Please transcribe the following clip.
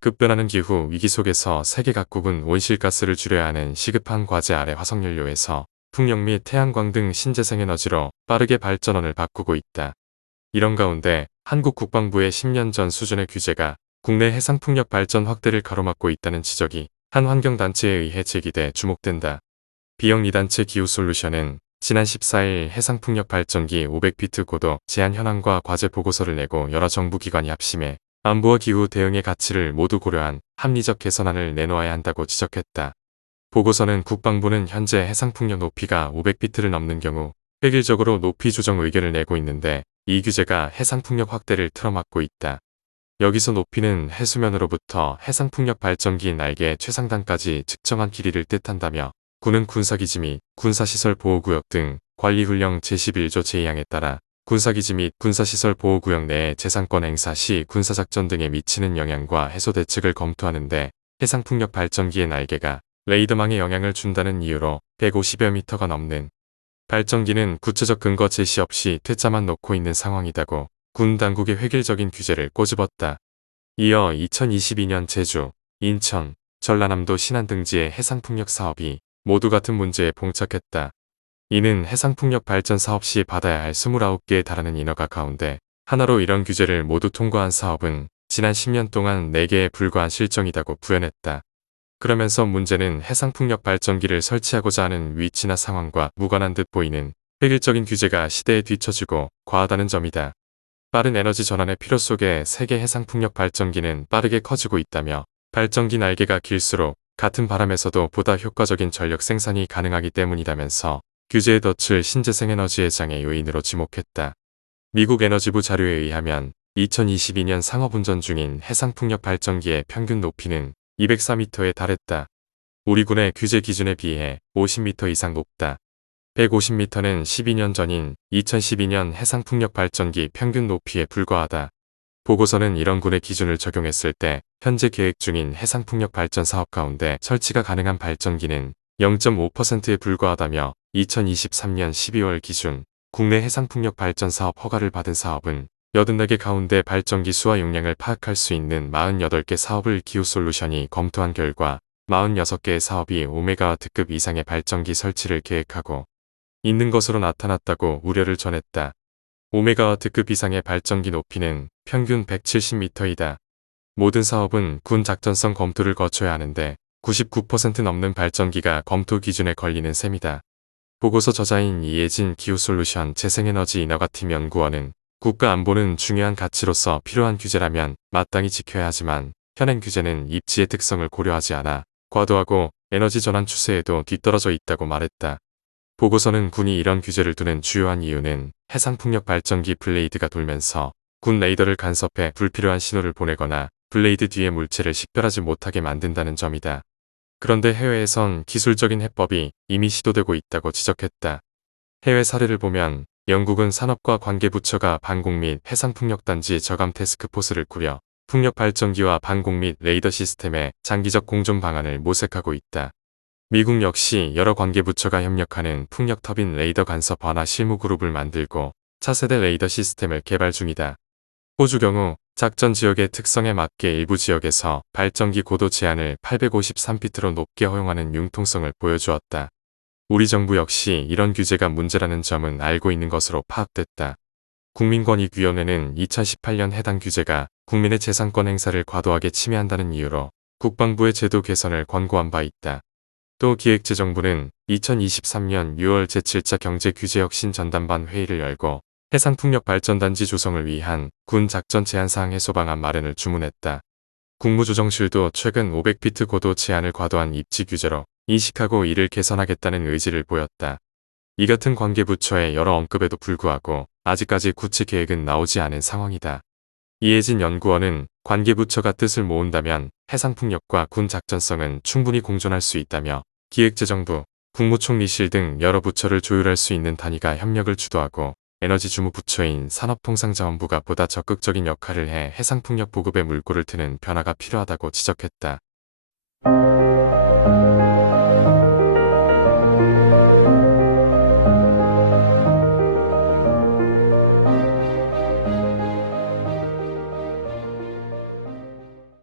급변하는 기후 위기 속에서 세계 각국은 온실가스를 줄여야 하는 시급한 과제 아래 화석연료에서 풍력 및 태양광 등 신재생에너지로 빠르게 발전원을 바꾸고 있다. 이런 가운데 한국 국방부의 10년 전 수준의 규제가 국내 해상풍력 발전 확대를 가로막고 있다는 지적이 한 환경단체에 의해 제기돼 주목된다. 비영리단체 기후솔루션은 지난 14일 해상풍력 발전기 500피트 고도 제한 현황과 과제 보고서를 내고 여러 정부기관이 합심해 안보와 기후 대응의 가치를 모두 고려한 합리적 개선안을 내놓아야 한다고 지적했다. 보고서는 국방부는 현재 해상풍력 높이가 500피트를 넘는 경우 획일적으로 높이 조정 의견을 내고 있는데 이 규제가 해상풍력 확대를 틀어막고 있다. 여기서 높이는 해수면으로부터 해상풍력 발전기 날개 최상단까지 측정한 길이를 뜻한다며 군은 군사기지 및 군사시설 보호구역 등 관리훈령 제11조 제2항에 따라 군사기지 및 군사시설 보호구역 내의 재산권 행사 시 군사작전 등에 미치는 영향과 해소 대책을 검토하는데 해상풍력 발전기의 날개가 레이더망에 영향을 준다는 이유로 150여 미터가 넘는 발전기는 구체적 근거 제시 없이 퇴짜만 놓고 있는 상황이다고 군 당국의 획일적인 규제를 꼬집었다. 이어 2022년 제주, 인천, 전라남도 신안 등지의 해상풍력 사업이 모두 같은 문제에 봉착했다. 이는 해상풍력 발전 사업 시 받아야 할 29개에 달하는 인허가 가운데 하나로 이런 규제를 모두 통과한 사업은 지난 10년 동안 4개에 불과한 실정이라고 부연했다. 그러면서 문제는 해상풍력 발전기를 설치하고자 하는 위치나 상황과 무관한 듯 보이는 획일적인 규제가 시대에 뒤처지고 과하다는 점이다. 빠른 에너지 전환의 필요 속에 세계 해상풍력 발전기는 빠르게 커지고 있다며 발전기 날개가 길수록 같은 바람에서도 보다 효과적인 전력 생산이 가능하기 때문이라면서 규제에 덧칠 신재생에너지 해장의 요인으로 지목했다. 미국 에너지부 자료에 의하면 2022년 상업운전 중인 해상풍력 발전기의 평균 높이는 204m에 달했다. 우리 군의 규제 기준에 비해 50m 이상 높다. 150m는 12년 전인 2012년 해상풍력 발전기 평균 높이에 불과하다. 보고서는 이런 군의 기준을 적용했을 때 현재 계획 중인 해상풍력 발전 사업 가운데 설치가 가능한 발전기는 0.5%에 불과하다며 2023년 12월 기준 국내 해상풍력 발전 사업 허가를 받은 사업은 84개 가운데 발전기 수와 용량을 파악할 수 있는 48개 사업을 기후솔루션이 검토한 결과 46개의 사업이 5메가와트급 이상의 발전기 설치를 계획하고 있는 것으로 나타났다고 우려를 전했다. 5메가와트급 이상의 발전기 높이는 평균 170m이다. 모든 사업은 군 작전성 검토를 거쳐야 하는데 99% 넘는 발전기가 검토 기준에 걸리는 셈이다. 보고서 저자인 이혜진 기후솔루션 재생에너지 인허가팀 연구원은 국가 안보는 중요한 가치로서 필요한 규제라면 마땅히 지켜야 하지만 현행 규제는 입지의 특성을 고려하지 않아 과도하고 에너지 전환 추세에도 뒤떨어져 있다고 말했다. 보고서는 군이 이런 규제를 두는 주요한 이유는 해상풍력 발전기 블레이드가 돌면서 군 레이더를 간섭해 불필요한 신호를 보내거나 블레이드 뒤의 물체를 식별하지 못하게 만든다는 점이다. 그런데 해외에선 기술적인 해법이 이미 시도되고 있다고 지적했다. 해외 사례를 보면 영국은 산업과 관계부처가 방공 및 해상풍력단지 저감 태스크포스를 꾸려 풍력 발전기와 방공 및 레이더 시스템의 장기적 공존 방안을 모색하고 있다. 미국 역시 여러 관계부처가 협력하는 풍력 터빈 레이더 간섭 완화 실무 그룹을 만들고 차세대 레이더 시스템을 개발 중이다. 호주 경우 작전 지역의 특성에 맞게 일부 지역에서 발전기 고도 제한을 853피트로 높게 허용하는 융통성을 보여주었다. 우리 정부 역시 이런 규제가 문제라는 점은 알고 있는 것으로 파악됐다. 국민권익위원회는 2018년 해당 규제가 국민의 재산권 행사를 과도하게 침해한다는 이유로 국방부의 제도 개선을 권고한 바 있다. 또 기획재정부는 2023년 6월 제7차 경제규제혁신 전담반 회의를 열고 해상풍력 발전단지 조성을 위한 군 작전 제한사항 해소 방안 마련을 주문했다. 국무조정실도 최근 500피트 고도 제한을 과도한 입지 규제로 인식하고 이를 개선하겠다는 의지를 보였다. 이 같은 관계부처의 여러 언급에도 불구하고 아직까지 구체 계획은 나오지 않은 상황이다. 이혜진 연구원은 관계부처가 뜻을 모은다면 해상풍력과 군 작전성은 충분히 공존할 수 있다며 기획재정부, 국무총리실 등 여러 부처를 조율할 수 있는 단위가 협력을 주도하고 에너지 주무 부처인 산업통상자원부가 보다 적극적인 역할을 해 해상풍력 보급에 물꼬를 트는 변화가 필요하다고 지적했다.